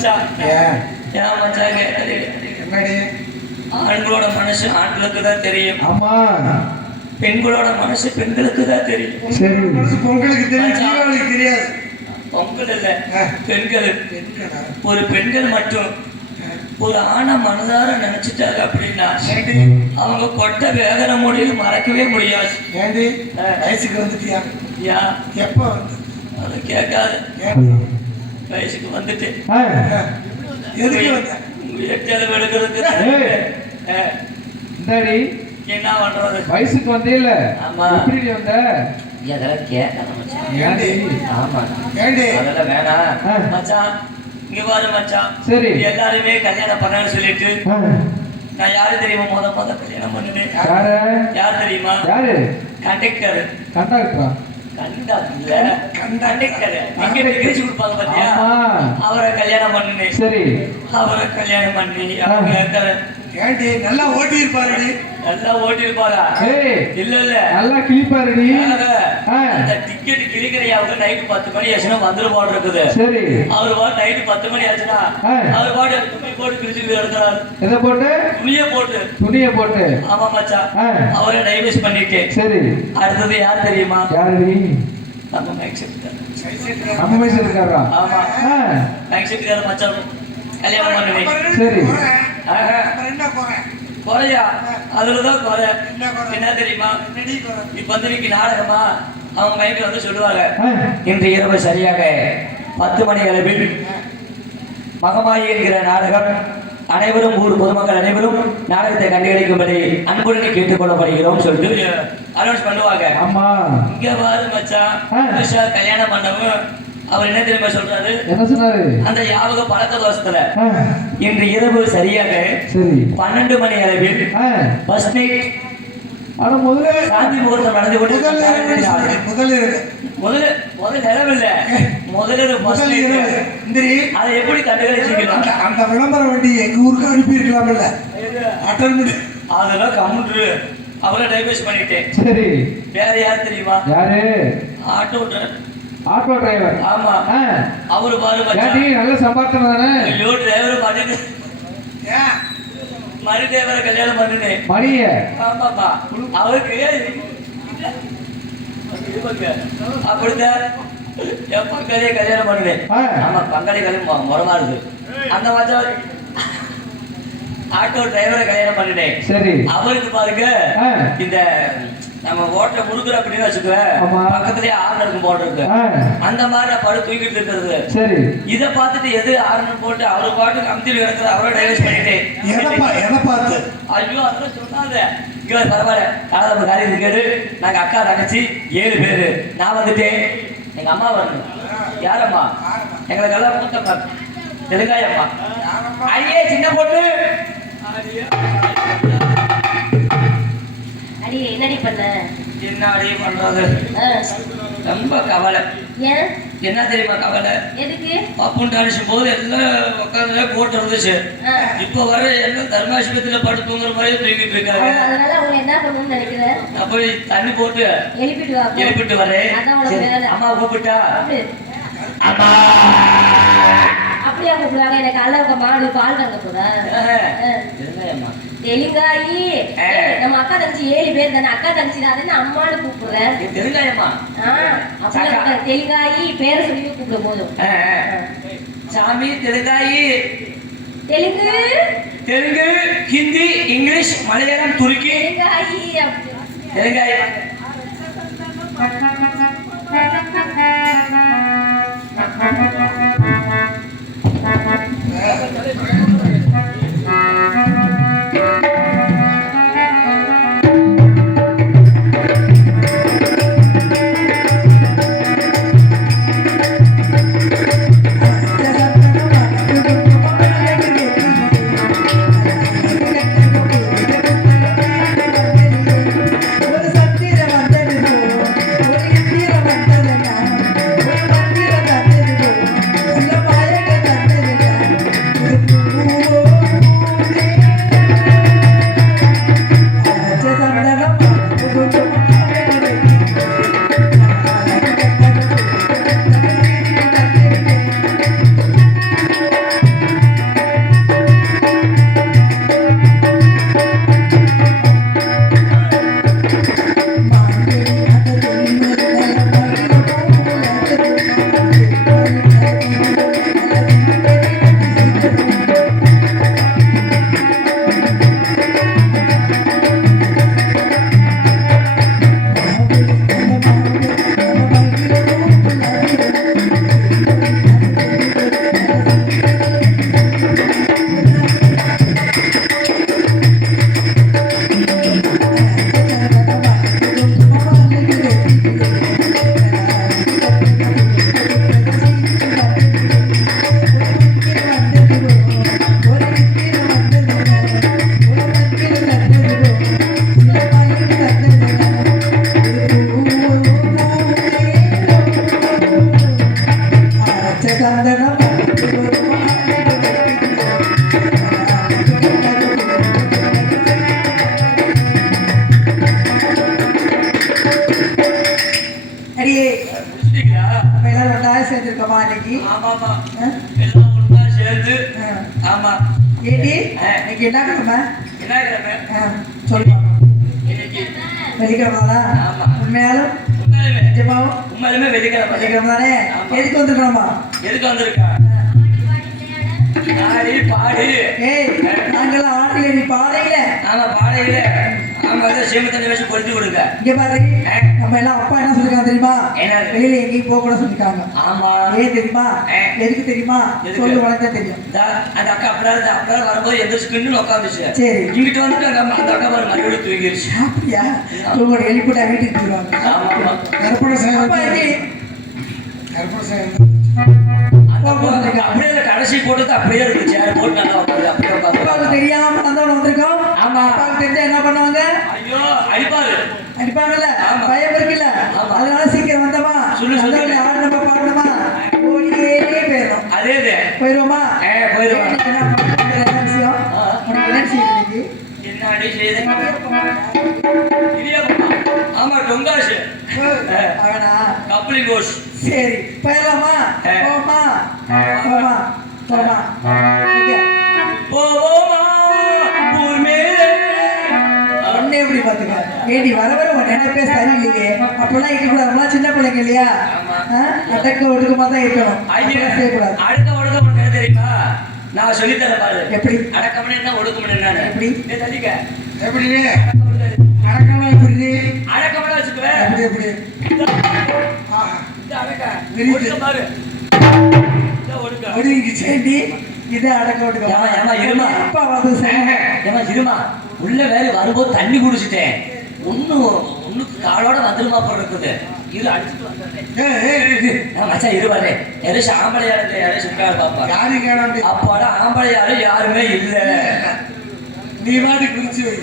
மச்சான் ஏன் மச்சான் கேட்டது என்னடி ஆண்களோட மனசு ஆண்களுக்கு தான் தெரியும். ஆமா. பெண்களோட மனசு பெண்களுக்கு தான் தெரியும். சரி மனசு பொங்கலுக்கு தெரியும், தீபாவளிக்கு தெரியாது. பொங்கல் இல்ல, பெண்கள். ஒரு பெண்கள் மட்டும் ஒரு ஆணை மனதார நினைச்சிட்டாங்க அப்படின்னா அவங்க கொட்ட வேதனை முடியும் மறக்கவே முடியாது. ஏண்டி வயசுக்கு வந்துட்டியா? யா எப்ப வந்து அதை கேட்காது. வயசுக்கு வந்துட்டு எதுக்கு வந்த? எட்டளவு எடுக்கிறதுக்கு என்ன பண்றது? வயசுக்கு வந்தே இல்ல. ஆமா. எப்படி வந்த? அதெல்லாம் கேட்கணும் ஆமா. அதெல்லாம் வேணாம் மச்சான். இங்க பாரு மச்சான். சரி. எல்லாருமே கல்யாணம் பண்ணான்னு சொல்லிட்டு நான் யாரு தெரியுமா முத கல்யாணம் பண்ணினேன்? யார் தெரியுமா? யாரு? கண்டக்டர். கண்டக்டரா? அவரை கல்யாணம் பண்ணினேன். சரி. அவரை கல்யாணம் பண்ணி ஏண்டி நல்லா ஓட்டி இருப்பாரு? நல்லா ஓட்டி இருப்பாரா? இல்ல இல்ல நல்லா கிளிப்பாருடி. அந்த டிக்கெட் கிளிக்கிறையாவுக்கு நைட்டு 10 மணி ஆச்சுன்னா வந்துரு பாடு இருக்குது. சரி. அவரு பாடு நைட்டு 10 மணி ஆச்சுன்னா அவரு பாடு துணி போட்டு கிழிச்சுட்டு இருக்கிறாரு. எதை போட்டு? துணியை போட்டு. ஆமா மச்சா. அவரை டைவர்ஸ் பண்ணிட்டேன். சரி. அடுத்தது யார் தெரியுமா? யாரு? நம்ம மைக் செட்டுக்காரர். நம்ம மைக் செட்டுக்காரரா? ஆமா. மைக் செட்டுக்காரர் மச்சான் கல்யாணம் பண்ணினேன். சரி. குறையா? அதுலதான் குறை. என்ன தெரியுமா? இப்ப வந்து இன்னைக்கு நாடகமா அவங்க மைக்கு வந்து சொல்லுவாங்க, இன்று இரவு சரியாக 10 மணி அளவில் மகமாயி என்கிற நாடகம் அனைவரும் ஊர் பொதுமக்கள் அனைவரும் நாடகத்தை கண்டுகளிக்கும்படி அன்புடன் கேட்டுக்கொள்ளப்படுகிறோம் சொல்லிட்டு அனௌன்ஸ் பண்ணுவாங்க. ஆமா. இங்க பாரு மச்சான், கல்யாணம் பண்ணவும் அவர் என்ன தெரியுமா சொல்றாரு? என்ன சொன்னாரு? அந்த யாவக பழக்க தோஷத்துல இன்று இரவு சரியாக 12 மணி அளவில் பஸ் நைட். ஆனா முதல்ல சாந்தி முகூர்த்தம் நடந்து கொண்டு முதல் நிலவு இல்ல, அதை எப்படி கண்டுகளிச்சிக்கலாம்? அந்த விளம்பர வண்டி எங்க ஊருக்கு அனுப்பி இருக்கலாம்ல, அட்டன் பண்ணி அதெல்லாம் கம்முன்று அவரை டைவர்ஸ் பண்ணிட்டேன். சரி. வேற யார் தெரியுமா? யாரு? Auto driver. ஆமா. அவரு பாரு நல்ல சம்பாத்தனை தானே. ஐயோ டிரைவர் மணி டிரைவரை கல்யாணம் பண்ணினேன். மணிய? ஆமாப்பா. அவருக்கு அப்படித்தான் என் பங்காளியை கல்யாணம் பண்ணினேன். ஆமா, பங்காளி கல்யாணம் முறமா இருக்கு. அந்த மாதிரி ஆட்டோ டிரைவரை கல்யாணம் பண்ணினேன். சரி. அவருக்கு பாருங்க இந்த நம்ம ஓட்ட முறுக்குற அப்படின்னு வச்சுக்குவேன், பக்கத்துலயே ஆர்னருக்கு போடுறது அந்த மாதிரி நான் படு தூக்கிட்டு இருக்கிறது. சரி. இதை பார்த்துட்டு எது ஆர்னர் போட்டு அவரு பாட்டு கமிட்டியில் கிடக்குது, அவரை டைவர்ஸ் பண்ணிட்டேன். எதை பார்த்து? ஐயோ அதெல்லாம் சொன்னாங்க. இங்க பரவாயில்ல, காலத்தை காரியத்தை கேட்டு நாங்க அக்கா தங்கச்சி 7 பேரு. நான் வந்துட்டேன், எங்க அம்மா வரணும். யாரம்மா? எங்களுக்கு எல்லாம் மூத்தம்மா தெலுங்காயம்மா. ஐயே சின்ன பொண்ணு. என்னடி பண்ண? என்னடி பண்றது? ரொம்ப கவலை. என்ன தெரியுமா கவலை? எதுக்கு? பாப்புண்டு அடிச்சும் போது எல்லாம் உட்காந்து போட்டு இருந்துச்சு. இப்ப வர எல்லாம் தர்மாஸ்பத்திரியில படுத்து தூங்குற மாதிரி தூங்கிட்டு இருக்காங்க. அதனால அவங்க என்ன பண்ணணும்னு நினைக்கிறேன்? நான் போய் தண்ணி போட்டு எழுப்பிட்டு வரேன். அம்மா கூப்பிட்டா அம்மா அப்படியா கூப்பிடுவாங்க? எனக்கு அளவுக்கு மாடு பால் வாங்க போதா? தெலுங்காயி. நம்ம அக்கா தங்கச்சி 7 பேர் தானே, அக்கா தங்கச்சி தான் அம்மானு கூப்பிடுறேன். தெலுங்காயம்மா? அப்படியே தெலுங்காயி பேரை சொல்லி கூப்பிடும் போதும் சாமி தெலுங்காயி. தெலுங்கு, ஹிந்தி, இங்கிலீஷ், மலையாளம், துருக்கி. தெலுங்காயி. Ooh. இன்னைக்கு ஆமாமா ஆ? எல்லாம் ஒண்ணா சேர்ந்து ஆ. ஆமா ஏடி இன்னைக்கு என்ன கிழமை என்ன கிழமை சொல்லுமா இன்னைக்கு வெள்ளிக்கிழமை ஆமா. உண்மையாலும் உண்மையிலுமே நிஜமாவும் உண்மையிலுமே வெள்ளிக்கிழமை வெள்ளிக்கிழமை தானே ஆமா. எதுக்கு வந்துருக்கணுமா எதுக்கு வந்திருக்கா ஆடி பாடு ஏய் நாங்கெல்லாம் ஆடல நீ பாடையில ஆமா பாடையில ஆமா வந்து சீம தண்ணி வச்சு பொறுத்து கொடுங்க இங்க பாரு நம்ம எல்லாம் அப்பா என்ன சொல்லிருக்காங்க தெரியுமா என்னது? வெளியில எங்கேயும் போக கூட சொல்லிருக்காங்க ஆமா ஏன் தெரியுமா எதுக்கு தெரியுமா எதுக்கு? சொல்லு உனக்கு தான் தெரியும் அந்த அக்கா அப்படியே வரும்போது எந்த ஸ்கின்னு உட்காந்துச்சு சரி. இங்கிட்டு வந்துட்டு அந்த அக்கா பாரு மறுபடியும் தூங்கிருச்சு அப்படியா உங்களோட எழுப்பிட்டா வீட்டுக்கு போயிடுவாங்க ஆமா ஆமா கற்பனை அப்பா செய்ய எங்க? கற்பனை செய்ய அப்படியே கடைசி போட்டது அப்படியே இருக்கு சேர் போட்டு நல்லா உட்காந்து அப்படியே அப்பாவுக்கு உட்காந்து தெரியாம வந்தவன வந்திருக்கோம் ஆமா. அப்பாவுக்கு தெரிஞ்சா என்ன பண்ணுவாங்க ஐயோ அடிப்பாரு அடிப்பாங்கல்ல ஆமா. பயம் இருக்குல்ல ஆமா. அதனால சீக்கிரம் வந்தமா சொல்லு, சொல்லு. வந்தவனே ஆடணுமா பாடணுமா ஓடியே போயிடும் அதே போயிருவோமா போயிருவாங்க இன்னைக்கு என்ன பண்ண- என்ன விஷயம் ஆ. உனக்கு என்ன விஷயம் இன்னைக்கு என்ன அடி செய்யுது இடியாப்பமா ஆமா டொங்காசு அவனா கப்ளி கோஷ் சரி போயிடலாமா போமா போமா போமா இங்க. போவோமா ஊர் மேலே உன்னை எப்படி பாத்துக்க ஏடி வர வர உன் நினைப்பே சரியில்லையே அப்பெல்லாம் இருக்கக்கூடாது நம்மளாம் சின்ன பிள்ளைங்க இல்லையா ஆமா. அடக்க ஒடுக்கமா தான் இருக்கணும் ஐயா அப்படிலாம் செய்யக்கூடாது அடுத்த ஒடுக்கம் உனக்கு என்ன தெரியுமா நான் சொல்லித்தரேன் பாரு எப்படி அடக்கமணி என்ன ஒடுக்கமணி என்ன எப்படி? தள்ளிக்க எப்படி அடக்கலாம் எப்படி அடக்கமணி வச்சுக்குவேன் எப்படி எப்படி ஆஹா இந்த அடக்க விரிது. ஒடுக்கம் பாரு இந்த ஒடுக்கம் ஒடுங்கிச்சு ஏடி இதை அடக்க ஒடுக்கமா ஏமா, ஏமா, இருமா. அப்பா வந்து சொன்னாங்க. ஏமா இருமா உள்ள வேற வரும்போது தண்ணி குடிச்சிட்டேன் ஒண்ணு காலோட வந்துருமா போல இருக்குது இரு அடிச்சுட்டு வந்துடுறேன் மச்சான் இருவாரு யாரும் ஆம்பளையாரு யாரும் சுக்காரு பாப்பா யாரும் கேளாண்டி அப்பாடா ஆம்பளையாரு யாருமே இல்ல நீ வாடி குளிச்சு வை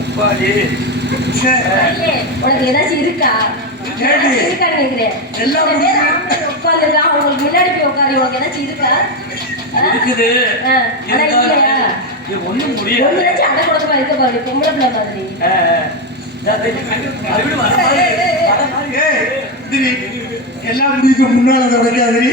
அப்பாடி சரி. ஐயே, உனக்கு ஏதாச்சும் இருக்கா ஏடி? இருக்கான்னு கேக்குறேன் எல்லாம் சில பேர் ஆம்பளை உட்கார்ந்துருக்கா உங்களுக்கு முன்னாடி போய் உட்காரு உனக்கு ஏதாச்சும் இருக்கா இருக்குது ஆனா இல்லையா இது ஒண்ணும் ஒண்ணு முடியாது ஏதாச்சும் அடை கொடுக்க இருக்க பாரு பொம்பளை பிள்ளை மாதிரி மறுபடியும் வர மாதிரி ஏய் திரி எல்லாம் முடிக்க முன்னால அதை வைக்காதிரி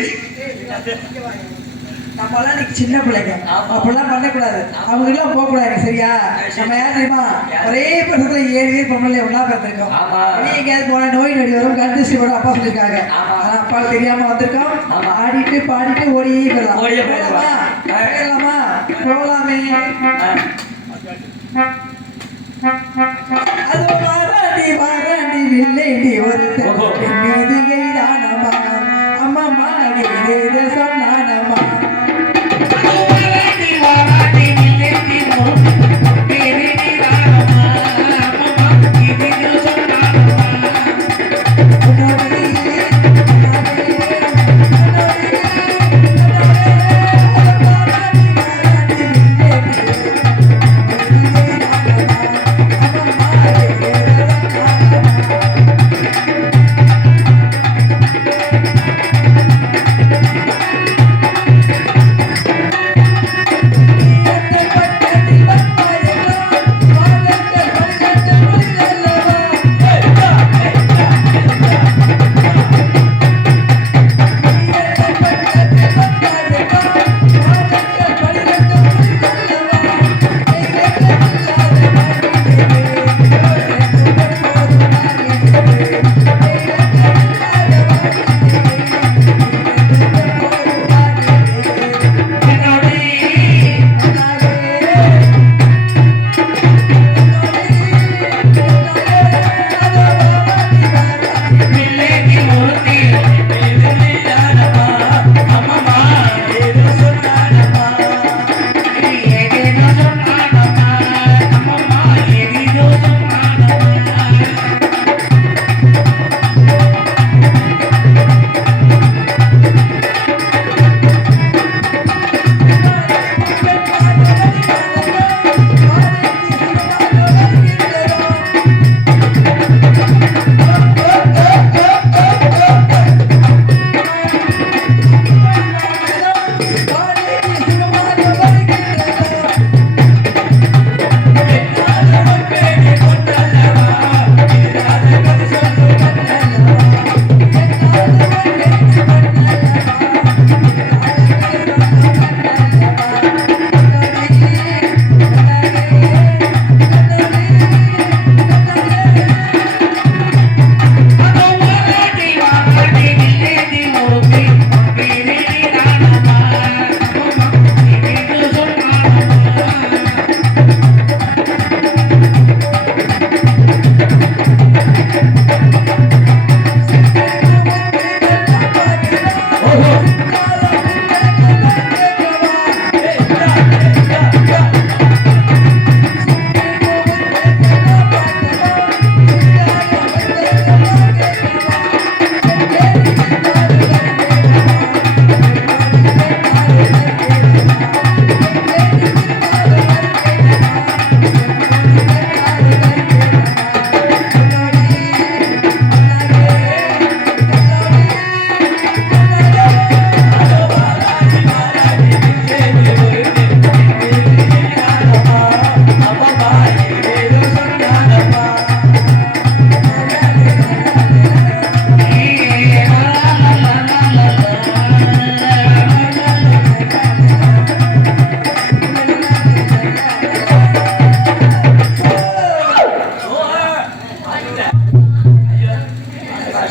நம்மளாம் இன்னைக்கு சின்ன பிள்ளைங்க ஆமா. அப்படிலாம் பண்ணக்கூடாது அவங்க எல்லாம் போக கூடாது சரியா நம்ம யார் தெரியுமா ஒரே பக்கத்துல 7 பேர் பொம்பளை ஒண்ணா பிறந்திருக்கோம் ஆமா. வெளியே எங்கேயாவது போனா நோய் நொடி வரும் கண்டிச்சு கூட அப்பா சொல்லிருக்காங்க ஆமா. ஆனா அப்பாவுக்கு தெரியாம வந்திருக்கோம் ஆமா. ஆடிட்டு பாடிட்டு ஓடியே போயிடலாம் ஓடியே போயிடலாம். போயிடலாமா போகலாமே அது வாராண்டி வாராண்டி வில்லேண்டி ஒருத்தர் ஓஹோ. என் மீது கைதானமா அம்மா மாடி இதை சொன்னானமா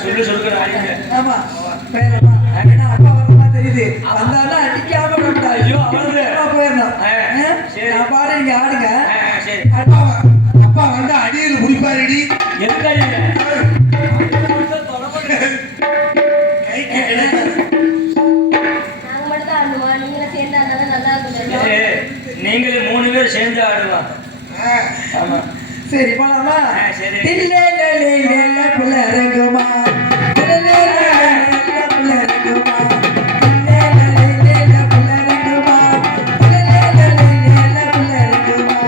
சொல்லு சொல்லுங்க அடிங்க. ஆமா பேரம்மா ஏன்னா அப்பா வரமா தெரியுது வந்தாலும் அடிக்காம விடக்கூடாது. ஐயோ, அவ்வளவு. அப்பா போயிடணும் சரி. நான் பாரு நீங்க ஆடுங்க சரி. அப்பா அப்பா வந்து அடியில் முடிப்பாருடி. எதுக்கு அடிங்க? கை கிடையாது. நாங்க மட்டும் தான் ஆடுவோம். நீங்களும் சேர்ந்து ஆடினா நல்லா இருக்கும். ஏய், நீங்களே 3 பேர் சேர்ந்து ஆடுவான். ஆமா. சரி போலாமா சரி. தில்லே லே லே புள்ள ரங்குமா தில்லே லே லே புள்ள ரங்குமா தில்லே லே லே புள்ள ரங்குமா தில்லே லே லே புள்ள ரங்குமா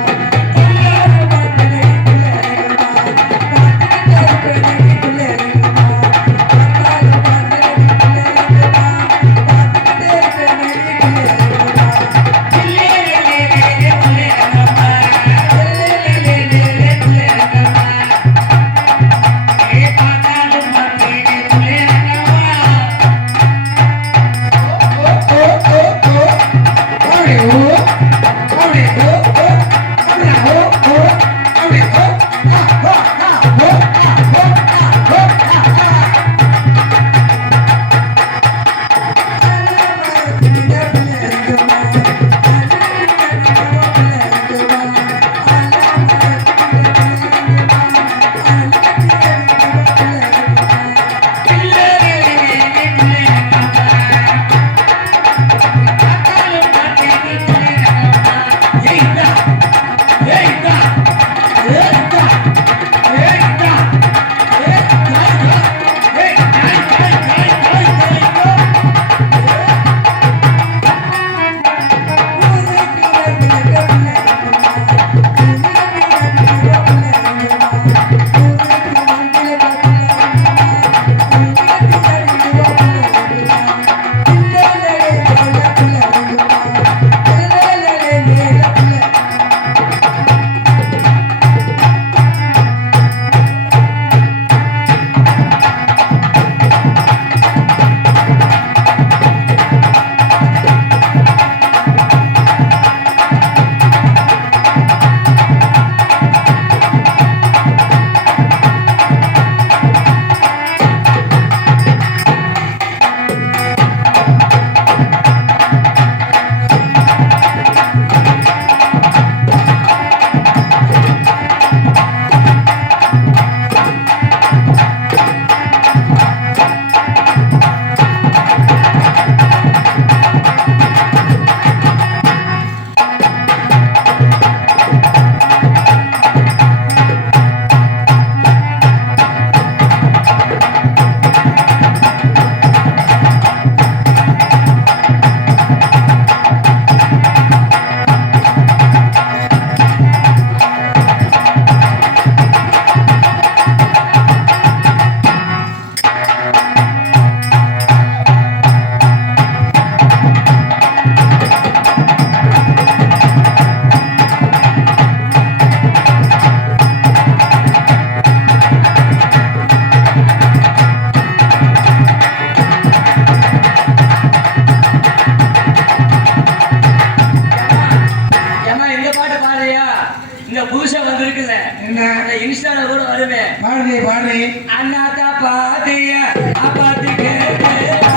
இன்ஸ்டால கூட வருமே. பாடுறே பாடுறே. அண்ணாத்தா பாத்தியா அபாத்திக்கே கேடா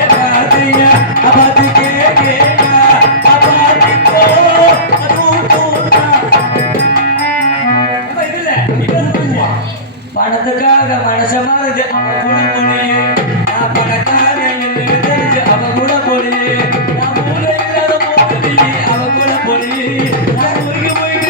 ஏ பாத்தியா அபாத்திக்கே கேடா அபாத்திக்கோ தூதா. அப்ப இதுல இது பணத்துக்காக மனச மாறுது அவ கூட போனியே. நான் பணக்கார தெரிஞ்சு அவ கூட போனியே. நான் மூல இல்லாத போனியே அவ கூட போனியே. நான் முருகி போயிட்டு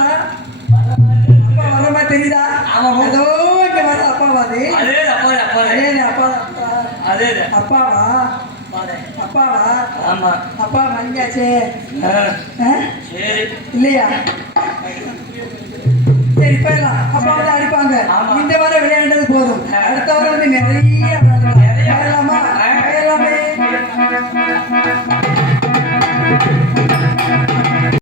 வராரா? அப்பா வர மாதிரி தெரியுதா? ஆமா. ஏதோ இங்க வர அப்பாவா அது? அதே அப்பாதே அப்பாதே அதே அப்பா அப்பா. அதே அப்பாவா? அப்பாதே அப்பாவா? ஆமா அப்பா மணியாச்சே. ஆ, ஆ? சரி இல்லையா? சரி போயிடலாம். அப்பா வந்து அடிப்பாங்க. ஆமா. இந்த வாரம் விளையாண்டது போதும். அடுத்த வாரம் வந்து நிறைய